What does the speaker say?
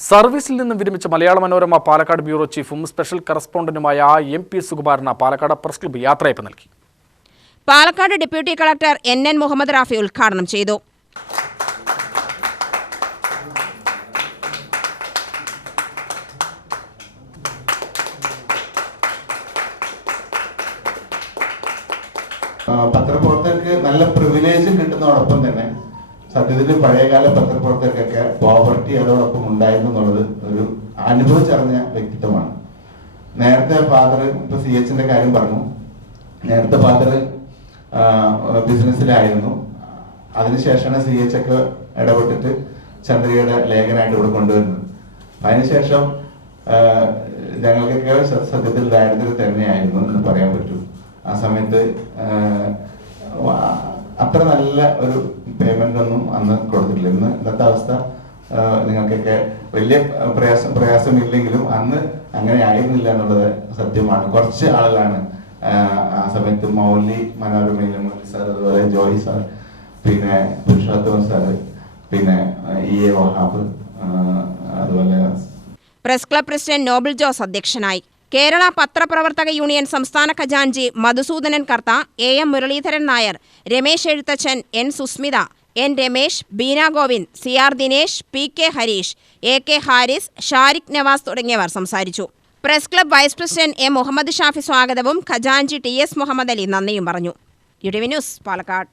സർവീസിൽ നിന്നും വിരമിച്ച മലയാള മനോരമ പാലക്കാട് ബ്യൂറോ ചീഫും സ്പെഷ്യൽ കറസ്പോണ്ടന്റുമായ എം പി സുകുമാരന് പാലക്കാട് പ്രസ് ക്ലബ്ബ് യാത്രയയപ്പ് നൽകി. Palakkad deputy collector NN Muhammad Rafi ഉദ്ഘാടനം ചെയ്തു. പത്രപ്രവർത്തകർക്ക് നല്ല പ്രിവിലേജ് കിട്ടുന്നതോടൊപ്പം തന്നെ സത്യത്തിൽ പഴയകാല പത്രപ്രവർത്തകർക്കൊക്കെ പോവർട്ടി അതോടൊപ്പം ഉണ്ടായിരുന്നു എന്നുള്ളത് ഒരു അനുഭവിച്ചറിഞ്ഞ വ്യക്തിത്വമാണ്. നേരത്തെ ഫാദർ ഇപ്പൊ CHന്റെ കാര്യം പറഞ്ഞു. നേരത്തെ ഫാദർ ബിസിനസ്സിലായിരുന്നു. അതിനുശേഷമാണ് CH ഒക്കെ ഇടപെട്ടിട്ട് ചന്ദ്രികയുടെ ലേഖനമായിട്ട് ഇവിടെ കൊണ്ടുവരുന്നത്. അതിനുശേഷം ഞങ്ങൾക്കൊക്കെ സത്യത്തിൽ ദാരിദ്ര്യം തന്നെയായിരുന്നു എന്ന് പറയാൻ പറ്റൂ. ആ സമയത്ത് അത്ര നല്ല ഒരു പേയ്മെന്റ് ഒന്നും അന്ന് കൊടുത്തിട്ടില്ല. ഇന്നത്തെ അവസ്ഥ നിങ്ങൾക്കൊക്കെ വലിയ പ്രയാസമില്ലെങ്കിലും അന്ന് അങ്ങനെ ആയിരുന്നില്ല എന്നുള്ളത് സത്യമാണ്. കുറച്ച് ആളുകളാണ് ആ സമയത്ത് മൗലി മനോരമയിലെ മൗലി സാർ, അതുപോലെ ജോയി സാർ, പിന്നെ പുരുഷോത്തമൻ സാർ, പിന്നെ EA വഹാബ്, അതുപോലെ press club president Noble Jose അധ്യക്ഷനായി. കേരള പത്രപ്രവർത്തക യൂണിയൻ സംസ്ഥാന ഖജാൻജി മധുസൂദനൻ കർത്ത, AM Muraleedharan Nair, Ramesh Ezhuthachan, N Sushmita, N Ramesh, Beena Govind, CR Dinesh, PK Harish, AK Haris, Shariq Navas തുടങ്ങിയവർ സംസാരിച്ചു. Press club vice president M Muhammad Shafi സ്വാഗതവും ഖജാൻജി TS മുഹമ്മദ് അലി നന്ദിയും പറഞ്ഞു. UTV news Palakkad.